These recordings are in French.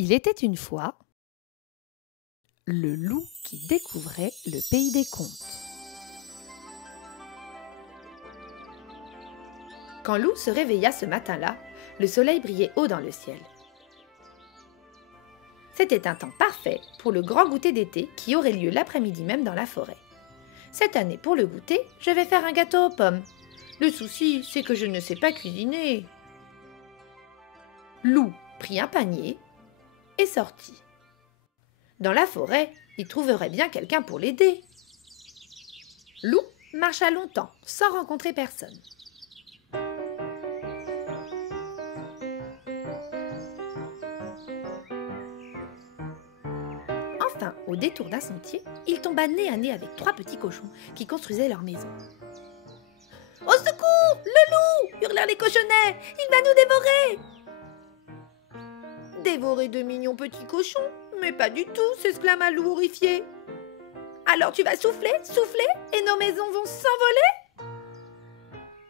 Il était une fois le loup qui découvrait le pays des contes. Quand Loup se réveilla ce matin-là, le soleil brillait haut dans le ciel. C'était un temps parfait pour le grand goûter d'été qui aurait lieu l'après-midi même dans la forêt. Cette année, pour le goûter, je vais faire un gâteau aux pommes. Le souci, c'est que je ne sais pas cuisiner. Loup prit un panier et sortit. Dans la forêt, il trouverait bien quelqu'un pour l'aider. Loup marcha longtemps sans rencontrer personne. Enfin, au détour d'un sentier, il tomba nez à nez avec 3 petits cochons qui construisaient leur maison. « Au secours, le loup !» hurlèrent les cochonnets. « Il va nous dévorer !» « Dévorer de mignons petits cochons? Mais pas du tout !» s'exclama Loup horrifié. « Alors tu vas souffler, souffler, et nos maisons vont s'envoler ?»«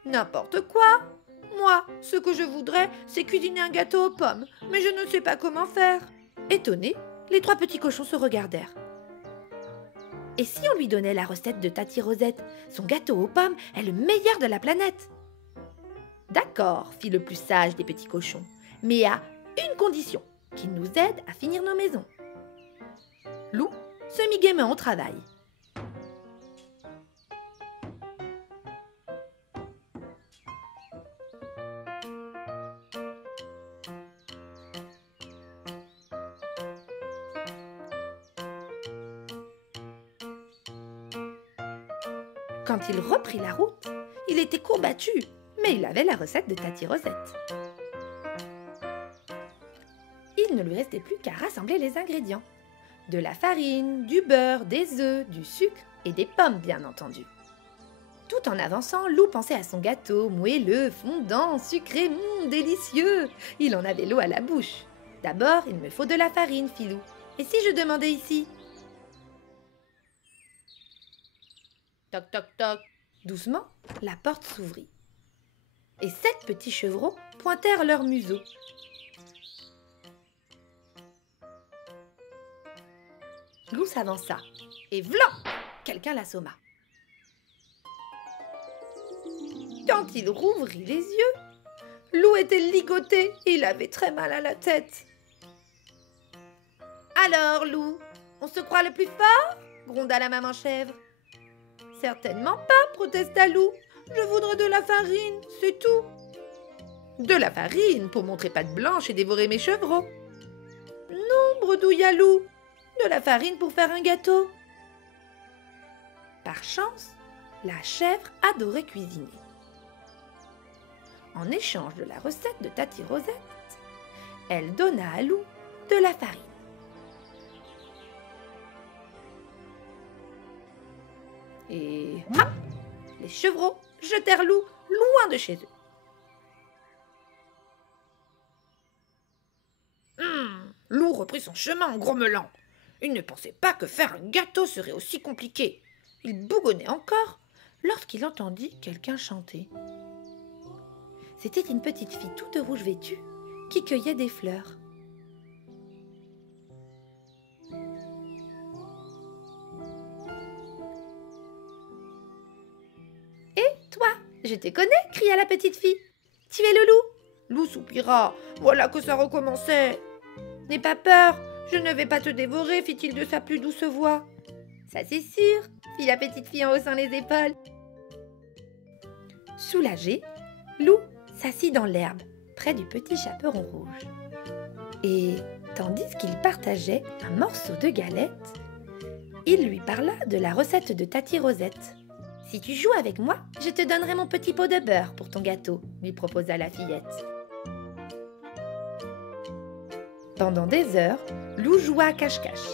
N'importe quoi. Moi, ce que je voudrais, c'est cuisiner un gâteau aux pommes, mais je ne sais pas comment faire. » Étonnés, les 3 petits cochons se regardèrent. « Et si on lui donnait la recette de Tati Rosette? Son gâteau aux pommes est le meilleur de la planète. »« D'accord, fit le plus sage des petits cochons, mais à une condition, qu'il nous aide à finir nos maisons. » Loup se mit gaiement au travail. Quand il reprit la route, il était courbattu, mais il avait la recette de Tati Rosette. Il ne lui restait plus qu'à rassembler les ingrédients. De la farine, du beurre, des œufs, du sucre et des pommes, bien entendu. Tout en avançant, Loup pensait à son gâteau, moelleux, fondant, sucré, délicieux. Il en avait l'eau à la bouche. « D'abord, il me faut de la farine, fit Loup. Et si je demandais ici ?» Toc, toc, toc. Doucement, la porte s'ouvrit. Et 7 petits chevreaux pointèrent leurs museaux. Loup s'avança, et vlan! Quelqu'un l'assomma. Quand il rouvrit les yeux, Loup était ligoté et il avait très mal à la tête. « Alors, Loup, on se croit le plus fort ?» gronda la maman chèvre. « Certainement pas, » protesta Loup. « Je voudrais de la farine, c'est tout. »« De la farine pour montrer patte blanche et dévorer mes chevreaux. »« Non, bredouilla Loup, de la farine pour faire un gâteau. » Par chance, la chèvre adorait cuisiner. En échange de la recette de Tati Rosette, elle donna à Loup de la farine. Et hop, les chevreaux jetèrent Loup loin de chez eux. Loup reprit son chemin en grommelant. Il ne pensait pas que faire un gâteau serait aussi compliqué. Il bougonnait encore lorsqu'il entendit quelqu'un chanter. C'était une petite fille toute rouge vêtue qui cueillait des fleurs. « Et toi, je te connais !» cria la petite fille. « Tu es le loup !» Loup soupira. Voilà que ça recommençait. « N'aie pas peur, je ne vais pas te dévorer, fit-il de sa plus douce voix. Ça c'est sûr, fit la petite fille en haussant les épaules. Soulagé, Loup s'assit dans l'herbe, près du petit chaperon rouge. Et, tandis qu'il partageait un morceau de galette, il lui parla de la recette de Tati Rosette. « Si tu joues avec moi, je te donnerai mon petit pot de beurre pour ton gâteau, » lui proposa la fillette. Pendant des heures, Loup joua à cache-cache.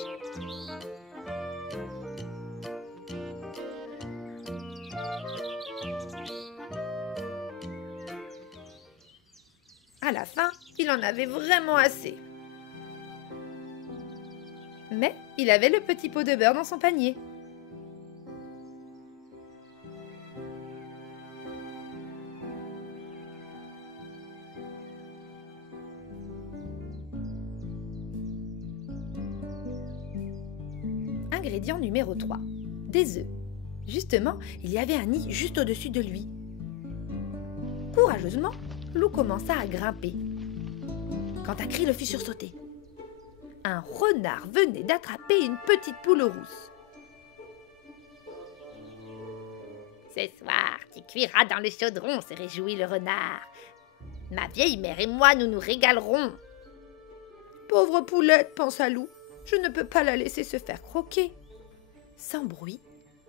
À la fin, il en avait vraiment assez. Mais il avait le petit pot de beurre dans son panier. Ingrédient numéro 3. Des œufs. Justement, il y avait un nid juste au-dessus de lui. Courageusement, Lou commença à grimper. Quand un cri le fit sursauter. Un renard venait d'attraper une petite poule rousse. « Ce soir, tu cuiras dans le chaudron, se réjouit le renard. Ma vieille mère et moi, nous nous régalerons. » Pauvre poulette, pensa Lou, je ne peux pas la laisser se faire croquer. Sans bruit,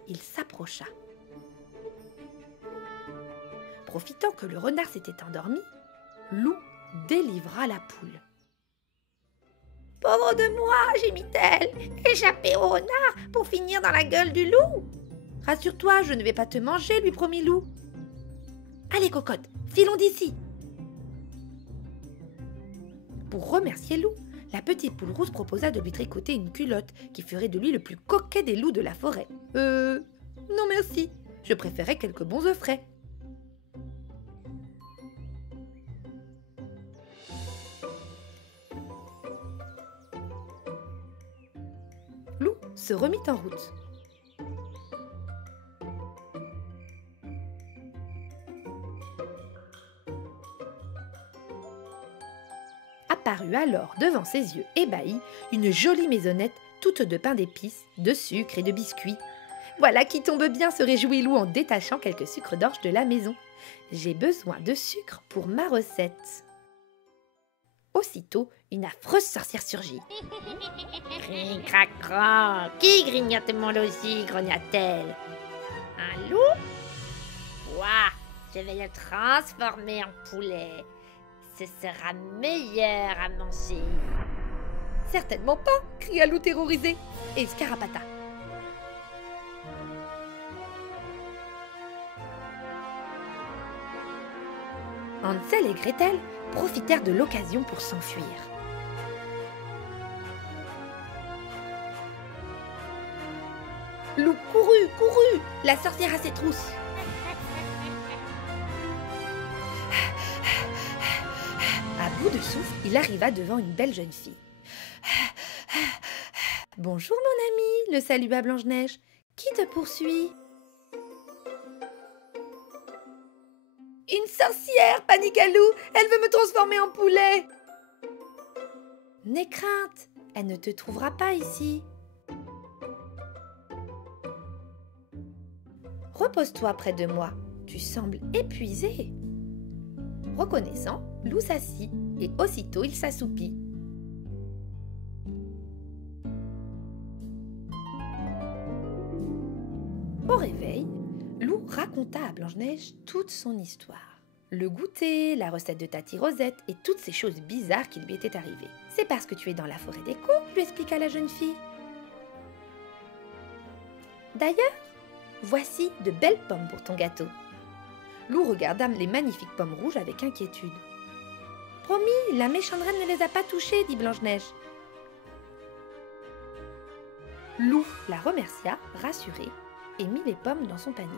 il s'approcha. Profitant que le renard s'était endormi, Lou délivra la poule. « Pauvre de moi, gémit-elle, échappé au renard pour finir dans la gueule du loup. »« Rassure-toi, je ne vais pas te manger, lui promit Lou. »« Allez, cocotte, filons d'ici. » Pour remercier Lou, la petite poule rousse proposa de lui tricoter une culotte qui ferait de lui le plus coquet des loups de la forêt. Non merci, je préférais quelques bons œufs frais. Lou se remit en route. Apparut alors devant ses yeux ébahis une jolie maisonnette toute de pain d'épices, de sucre et de biscuits. Voilà qui tombe bien, se réjouit Lou en détachant quelques sucres d'orge de la maison. J'ai besoin de sucre pour ma recette. Aussitôt, une affreuse sorcière surgit. Cric, crac, crac, qui grignote mon logis, grogna-t-elle. Un loup? Ouah, je vais le transformer en poulet. Ce sera meilleur à manger. Certainement pas, cria Lou terrorisé et scarapata. Hansel et Gretel profitèrent de l'occasion pour s'enfuir. Lou courut, la sorcière à ses trousses. À bout de souffle, il arriva devant une belle jeune fille. « Bonjour mon ami, le salua Blanche-Neige. Qui te poursuit ?»« Une sorcière, paniqua Lou. Elle veut me transformer en poulet. »« N'aie crainte, elle ne te trouvera pas ici. »« Repose-toi près de moi, tu sembles épuisé. » Reconnaissant, Lou s'assit et aussitôt il s'assoupit. Au réveil, Lou raconta à Blanche-Neige toute son histoire. Le goûter, la recette de Tati Rosette et toutes ces choses bizarres qui lui étaient arrivées. « C'est parce que tu es dans la forêt des contes, lui expliqua la jeune fille. D'ailleurs, voici de belles pommes pour ton gâteau. » Lou regarda les magnifiques pommes rouges avec inquiétude. « Promis, la méchante reine ne les a pas touchées, dit Blanche-Neige. » Lou la remercia, rassurée, et mit les pommes dans son panier.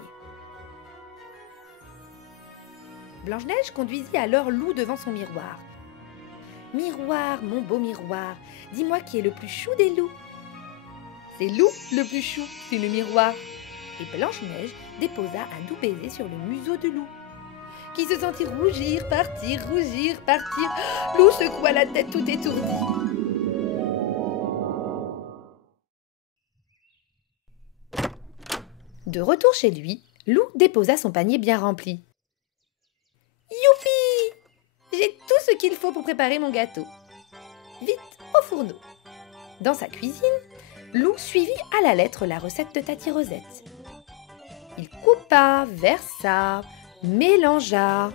Blanche-Neige conduisit alors Lou devant son miroir. « Miroir, mon beau miroir, dis-moi qui est le plus chou des loups. »« C'est Lou le plus chou, fit le miroir. » Et Blanche-Neige déposa un doux baiser sur le museau de Lou, qui se sentit rougir, partir. Lou secoua la tête tout étourdi. De retour chez lui, Lou déposa son panier bien rempli. « Youpi! J'ai tout ce qu'il faut pour préparer mon gâteau. Vite, au fourneau. » Dans sa cuisine, Lou suivit à la lettre la recette de Tati Rosette. Il coupa, versa, mélangea.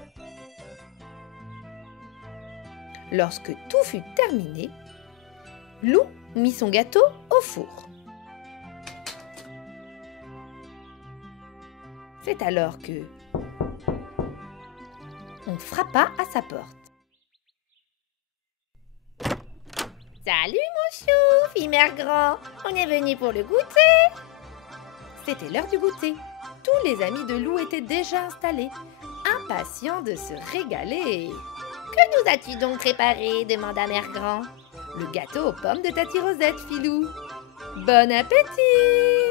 Lorsque tout fut terminé, Lou mit son gâteau au four. C'est alors que on frappa à sa porte. « Salut mon chou, fit Mère Grand, on est venu pour le goûter. » C'était l'heure du goûter. Tous les amis de Lou étaient déjà installés, impatients de se régaler. « Que nous as-tu donc préparé ?» demanda Mère Grand. « Le gâteau aux pommes de Tati Rosette, Filou. Bon appétit!